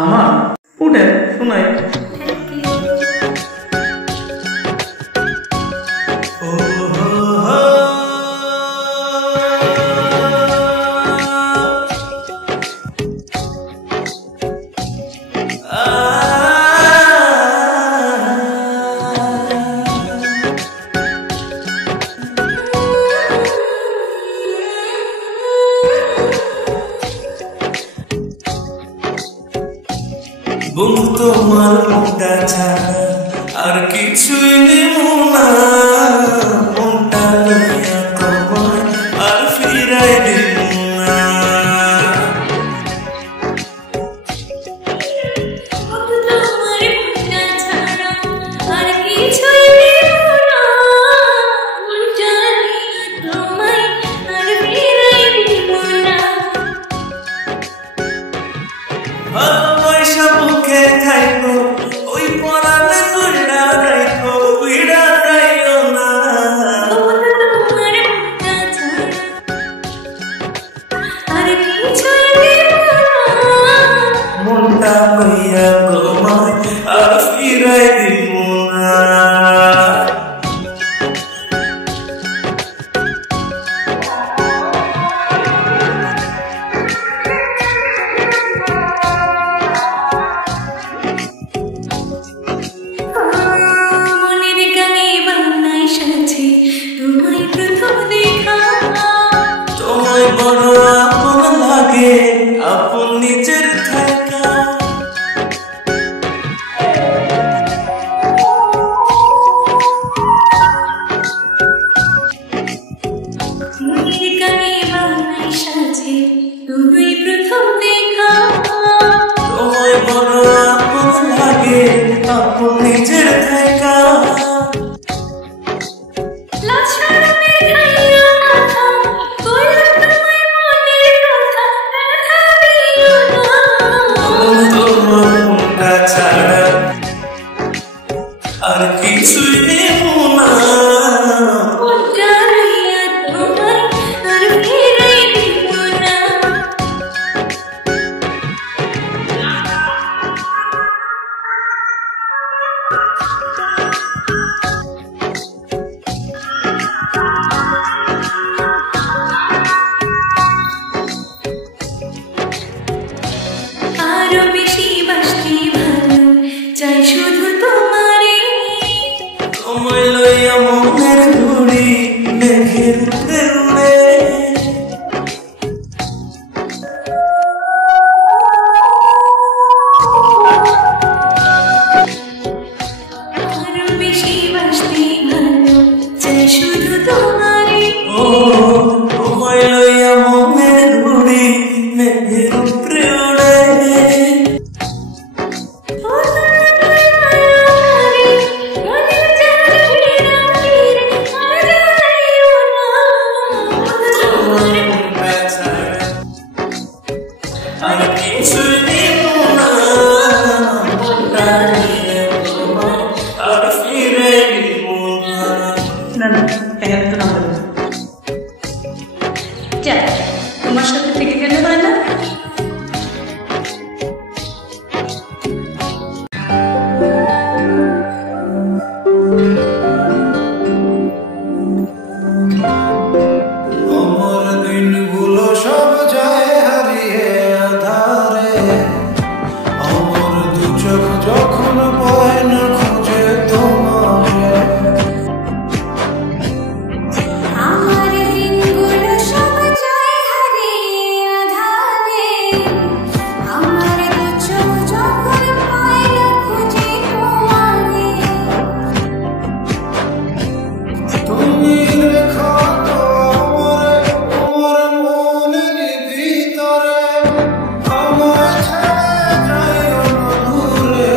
আমার উঠে শোনাই বন্ধু তোমার মনটা ছাড়া আর কিছুই নেব না, মনটা লইয়া তোমার আর ফিরাই দেব না। ভালোবাসা বুকে থাইকো ওই পরাণে তুইরা যাইকো তুইরা যাইও না। মনটা লইয়া তোমায় আর ফিরাই দিব না। তোমায় বড় আপন লাগে, আপন নিজের থাকা। তোমায় বড় আপন লাগে, আপন নিজের থাকা। ছাড়া আর কিছুই নেব না। আরো বেশি বাসতে ভালো চাই শুধু তোমারে। তোমায় লইয়া মনের ঘুড়ি মেঘের উপরে উড়ে। আরো বেশি বাসতে ভালো চাই শুধু তোমারে। ও তোমায় লইয়া মনের ঘুড়ি মেঘের উপরে উড়ে। আর কিছুই নেব না, আর ফিরে দিব না। না না এখানে তো নাম দেবো যা তোমার সাথে থেকে গেলে হয় না। আমার দিনগুলো সব যায় হারিয়ে আধারে, আমার দু চোখ যখন পায় না খুঁজে তোমাকে। আমার দিনগুলো সব যায় হারিয়ে আধারে, আমার দু চোখ যখন পায় না খুঁজে তোমাকে। তুমি রেখো তো আমার মনের ভিতরে, আমার ছেড়ে যাইও না দূরে।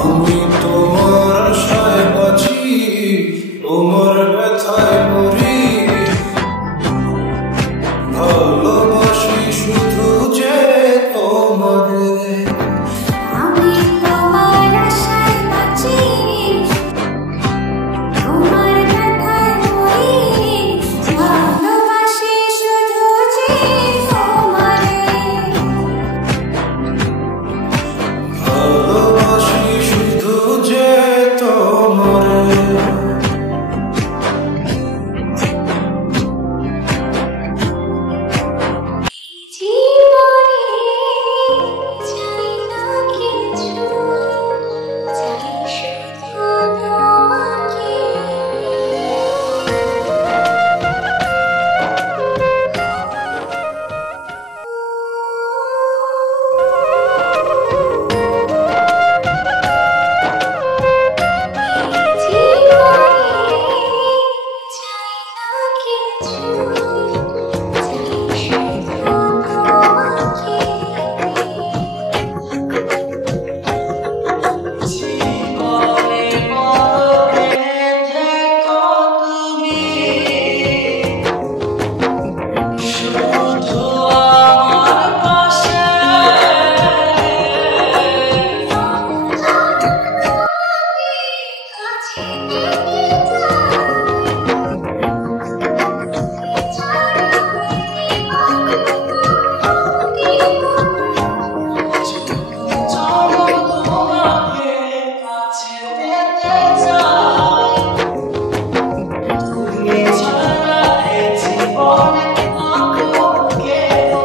আমি তোমার আশায় বাঁচি, তোমার ব্যথায় মরি, ভালোবাসি শুধু যে তোমারে। আমি তোমার আশায় বাঁচি, তোমার ব্যথায় মরি, ভালোবাসি শুধু যে তোমারে। ভালোবাসি শুধু যে তোমারে। জীবনে চাই না কিছু, চাই শুধু তোমাকে। জীবনে চাই না কিছু, চাই শুধু তোমাকে। জীবনে মরণে থেকো তুমি, শুধু আমার পাশে। কাছে পেতে চলো তোমাকে কাছে পেতে চাই, তুমি ছাড়া এ জীবনে আমার কেউ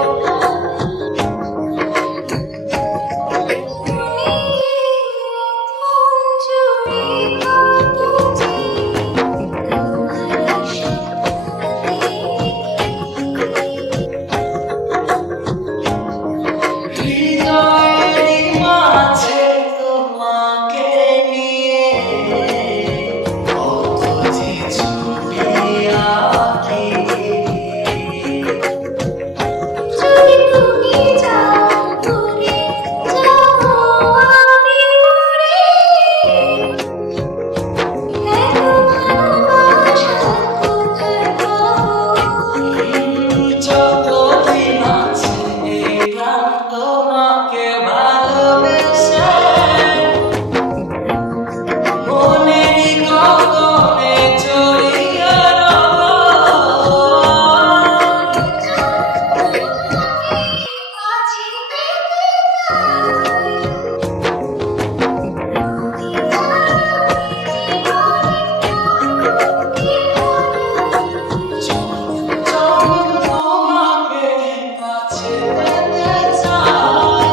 হৃদয়ের মাঝে তোমাকে নিয়ে কত যে ছবি আঁকি। যদি তুমি যাও দূরে, যাও আমি মরে, এত ভালোবাসা কোথায় পাবো? যতদিন আছে এই প্রাণ তোমাকে ভালোবেসে, মনেরই গগনে জড়িয়ে রব। কাছে পেতে চলো তোমাকে কাছে পেতে চাই,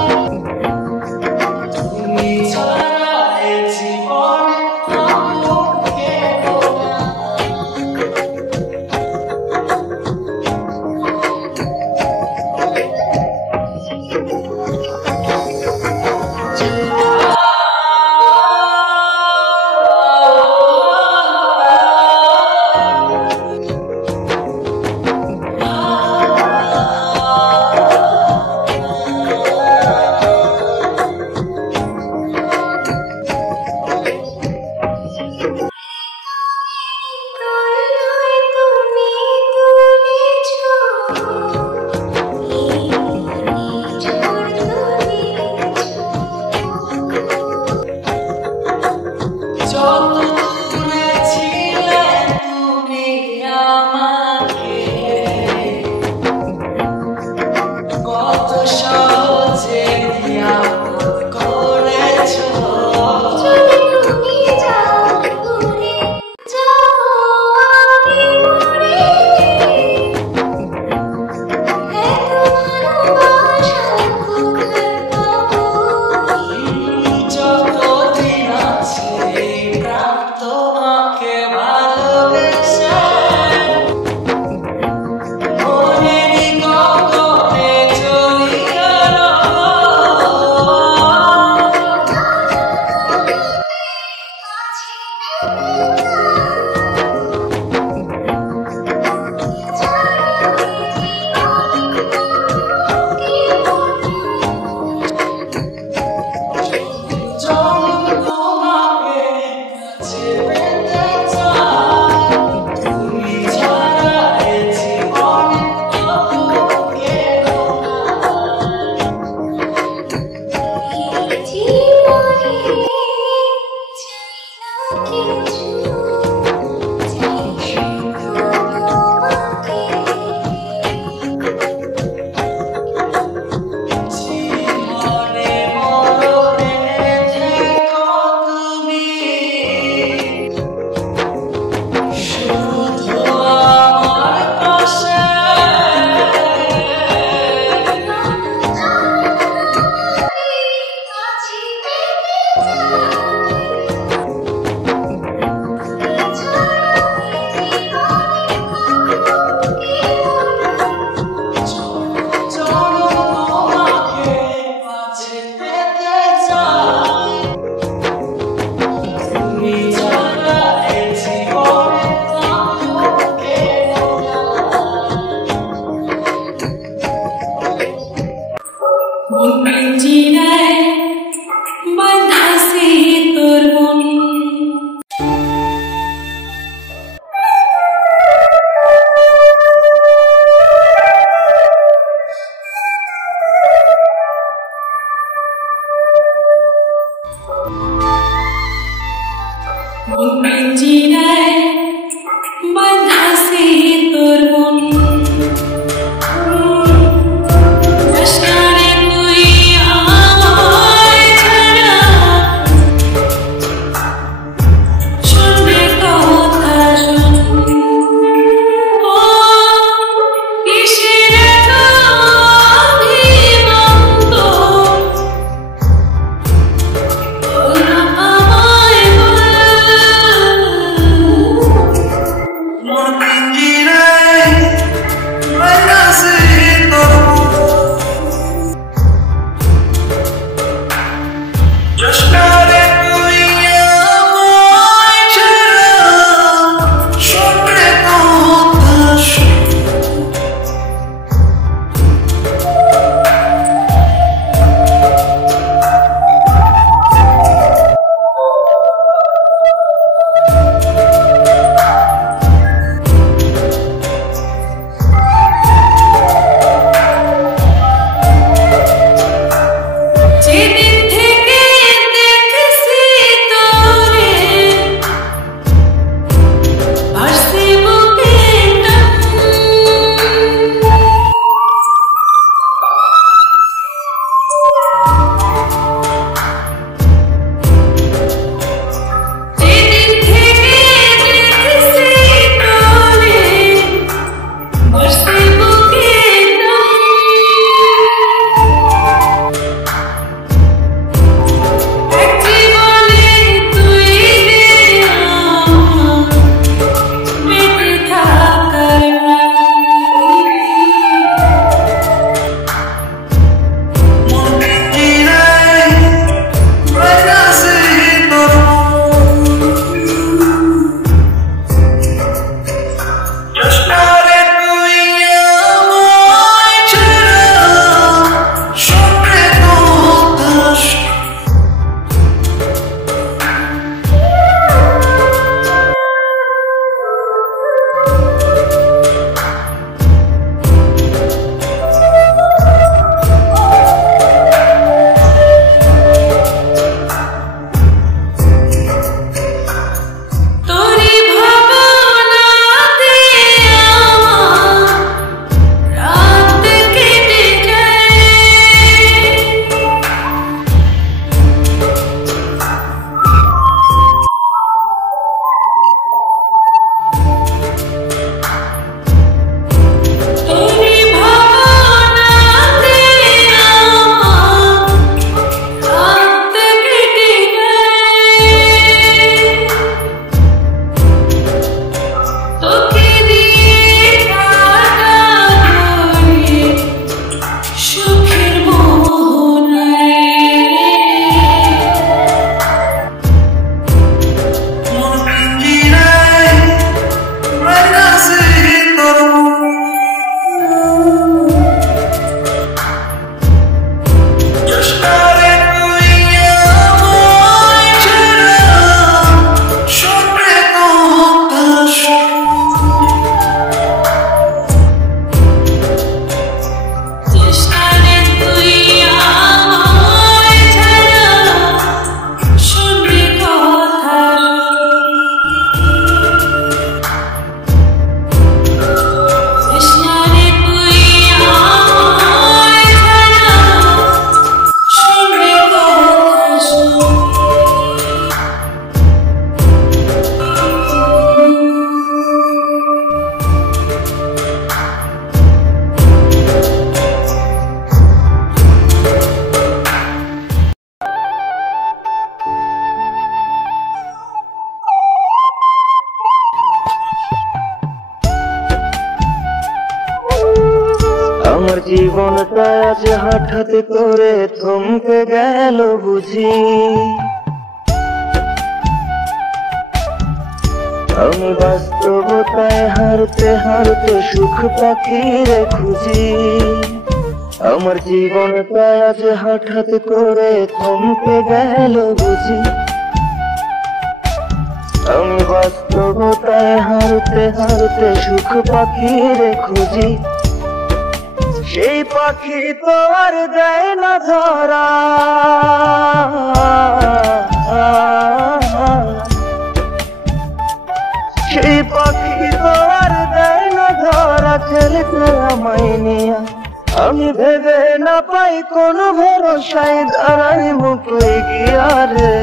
তুমি ছাড়া এ জীবনে আমার কেউ যত দূরে ছিলে তুমি আমাকে, কত সহজে আপন করেছো। যদি তুমি যাও দূরে, যাও আমি মরে, এত ভালোবাসা কোথায় পাবো? যতদিন আছে এই প্রাণ জীবনে মরণে থেকো তুমি, শুধু আমার পাশে। চলো তোমাকে কাছে পেতে চাই, তুমি ছাড়া এই জীবনে কাউকে মন পিঞ্জিরায় বাঁধাছে তোর মন, মন পিঞ্জিরায় বাঁধাছে তোর মন। কৃষ্ণারে তুই আমায় ছাড়া, শুনবে কথা শোন। ও কিসের এত অভিমান তোর, বল আমায় বল। জীবনটা আজ হঠাৎ করে থমকে গেল বুঝি আমি বাস্তবতায় হারতে হারতে সুখ পাখিরে খুঁজি আমার জীবনটা আজ হঠাৎ করে থমকে গেল বুঝি আমি বাস্তবতায় হারতে হারতে সুখ পাখিরে খুঁজি সেই পাখি তো আর দেয় না ধরা সেই পাখি তো আর দেয় না ধরা ছেলেতে আমায় নিয়া আমি ভেবে না পাই কোনো ভরসায় দাঁড়াই মুখে গিয়া রে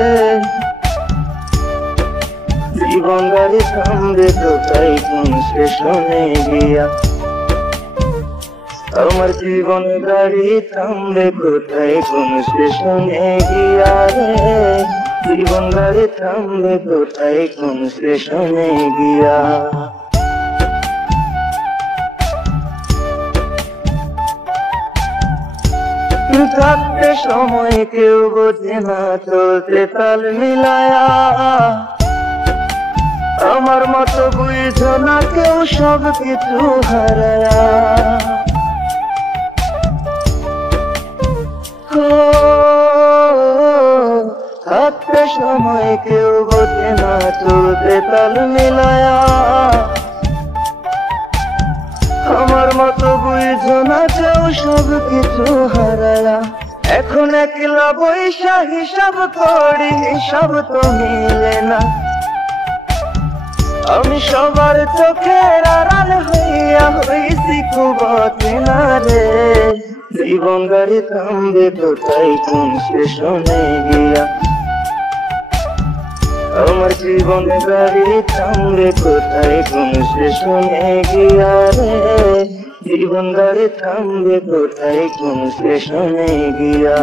জীবন গাড়ি থামবে কোথায় কোন স্টেশনে গিয়া আমার জীবন গাড়ি থামবে কোথায় কোন স্টেশনে গিয়া রে জীবন গাড়ি থামবে কোথায় কোন স্টেশনে গিয়া থাকতে সময় কেউ বোঝে না চলতে তাল মিলায়া আমার মতো বুঝো না কেউ সব কিছু হারায়া থাকতে সময় কেউ বোঝে না চলতে তাল মিলায়া আমার মতো বুঝো না কেউ সব কিছু হারায়া এখন একলা বৈশা হিসাব করি হিসাব তো মিলে না আমি সবার চোখের আড়াল হইয়া হইছি খুব অচেনা রে জীবন গাড়ি থামবে কোথায় কোন স্টেশনে গিয়া আমার জীবন গাড়ি থামবে কোথায় কোন স্টেশনে গিয়া রে জীবন গাড়ি থামবে কোথায় কোন স্টেশনে গিয়া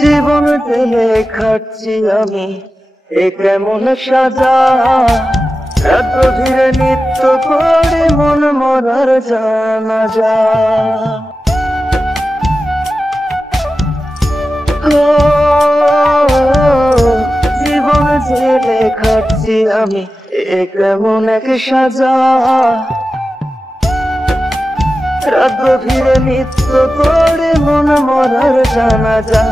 জীবন ঠেলে খাচ্ছি আমি এ কেমন সাজা এত ধীরে নিত্য করে মন মরার জানাজা জীবন ঠেলে খাচ্ছি আমি এ কেমন এক সাজা রাত গভীরে নিত্য করে মন মরার জানাজা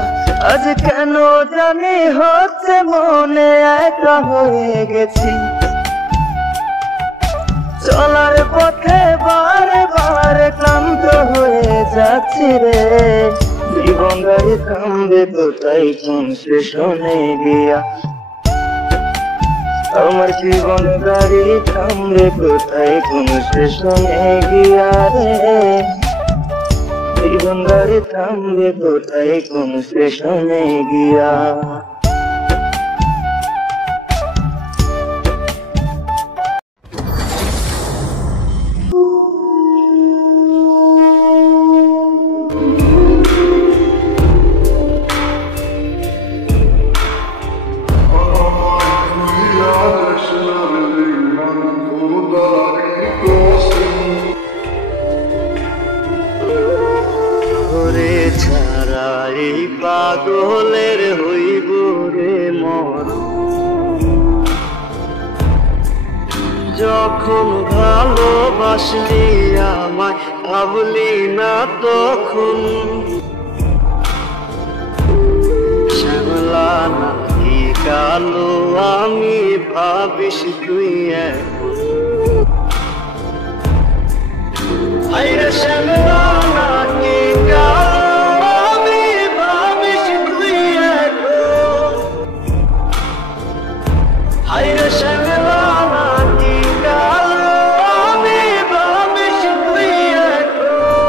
আজ কেন জানি হচ্ছে মনে একা হয়ে গেছি চলার পথে বারে বারে ক্লান্ত হয়ে যাচ্ছি রে জীবন গাড়ি থামবে কোথায় কোন স্টেশনে গিয়া আমার জীবন গাড়ি থামবে কোথায় কোন স্টেশনে গিয়া রে জীবন গাড়ি থামবে কোথায় কোন স্টেশনে গিয়া পাগলের হইব রে মন যখন ভালোবাসলি আমায় ভাবলি না তখন শ্যামলা নাকি কালো আমি ভাবিস তুই এখন আইরে শ্যামলা নাকি কালো আইরে শ্যামলা নাকি কালো আমি ভাবিস তুই এখন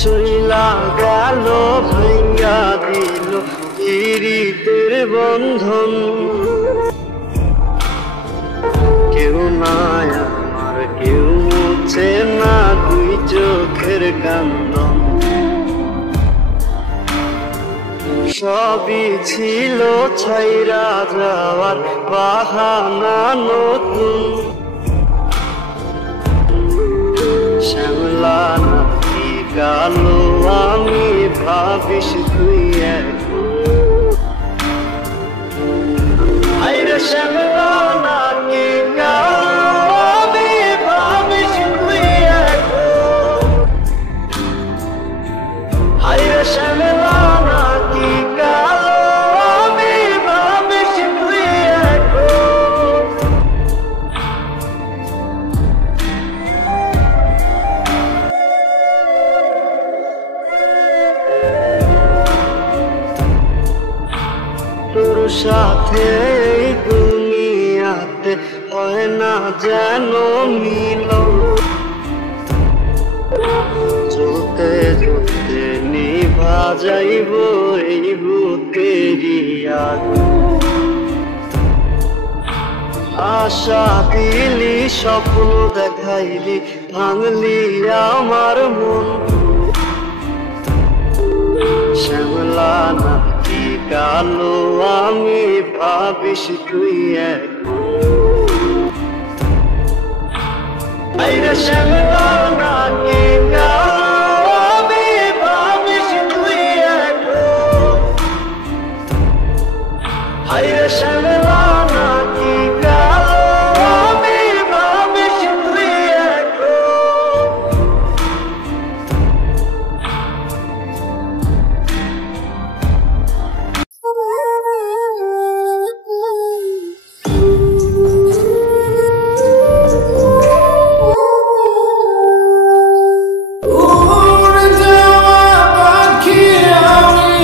চইলা গেল ভাঙ্গা দিল পিরিতের বন্ধন, কেউ নাই আমার, কেউ মুছে না দুই চোখের কান্দন। সবই ছিল ছাইরা যাওয়ার বাহানা নতুন, শ্যামলা নাকি কালো আমি ভাবিস তুই এখন, আইরে শ্যামলা নাকি কালো আমি ভাবিস তুই এখন, আইরে শ্যামলা নাকি কালো আমি ভাবিস তুই এখন। তোর সাথে এই দুনিয়াতে হয় না যেন মিলন, চলতে চলতে নিভা যাইব এই বুকেরই আগুন। আশা দিলি স্বপ্ন দেখাইলি ভাঙলি আমার মন, শ্যামলা নাকি কালো আমি ভাবিস তুই এখন, আইরে শ্যামলা নাকি কালো আমি ভাবিস তুই এখন, আইরে শ্যামলা নাকি কালো আমি ভাবিস তুই এখন। উড়ে যাওয়া পাখি আমি,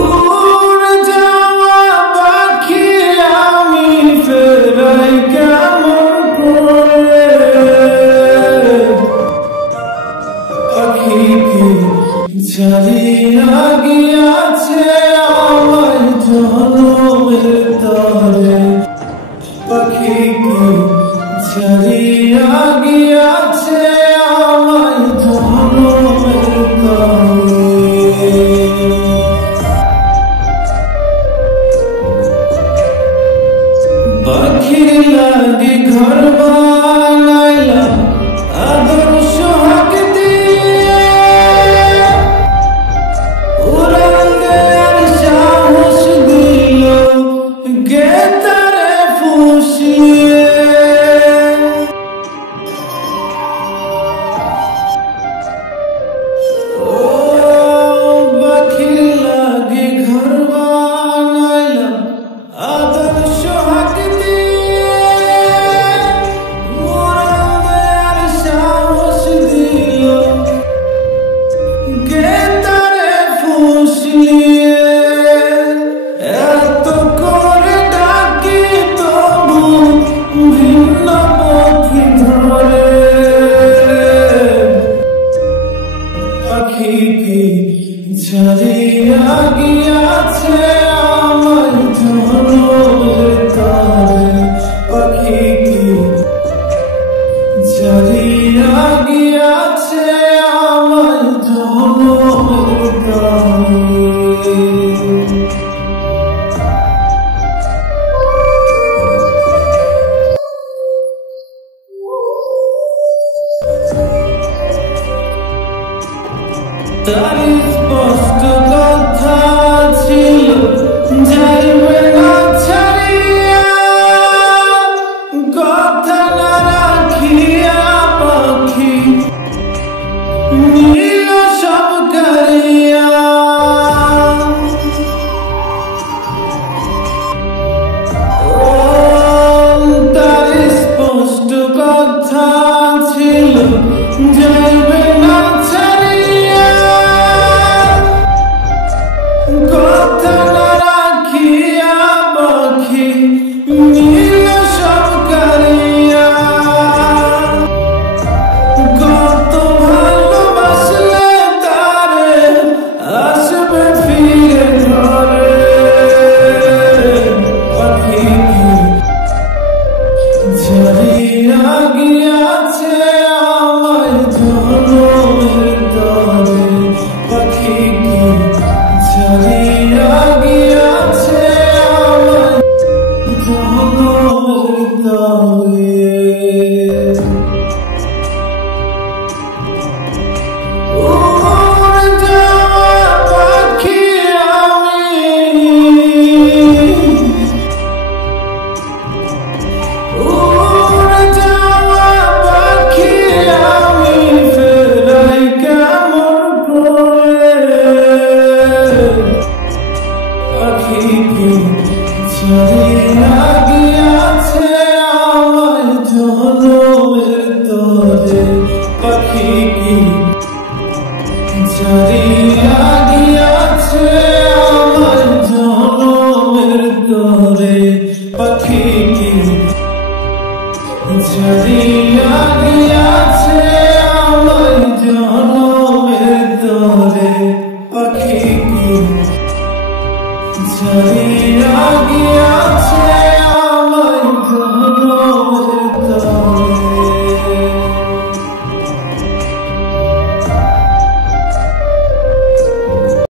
উড়ে যাওয়া পাখি আমি ফেরাই কেমন করে, পাখি কি ছাড়িয়া গিয়াছে আমায় জনমের তরে, পাখি কি ছাড়িয়া গিয়াছে আমায় জনমের তরে। পাখি লাগি ঘর বানাইলাম আদর সোহাগ দিয়ে, উড়ান দেয়ার সাহস দিল গে তারে ফুসিয়ে। ও পাখি লাগি ঘর বানাইলাম আদর সোহাগ দিয়ে, উড়ান দেয়ার সাহস দিল গে তারে ফুসলিয়ে। এত করে ডাকি তবু ভিন্ন পথি ধরে, পাখি কি ছাড়িয়া গিয়াছে আমায় জনমের তরে, পাখি কি ছাড়িয়া গিয়াছে আমায় জনমের তরে। তারি স্পষ্ট কথা ছিল যাইবে না ছাড়িয়া, কথা না রাখিয়া পাখি নীল সব কারিয়া। ও তারি স্পষ্ট কথা ছিল যাইবে না ছাড়িয়া, ছাড়িয়া গিয়াছে আমার জনমের তরে পাখি কি ছাড়িয়া গিয়াছে আমার জনমের তরে পাখি কি ছাড়িয়া গিয়াছে আমার জনমের তরে পাখি কি ছাড়িয়া গিয়াছে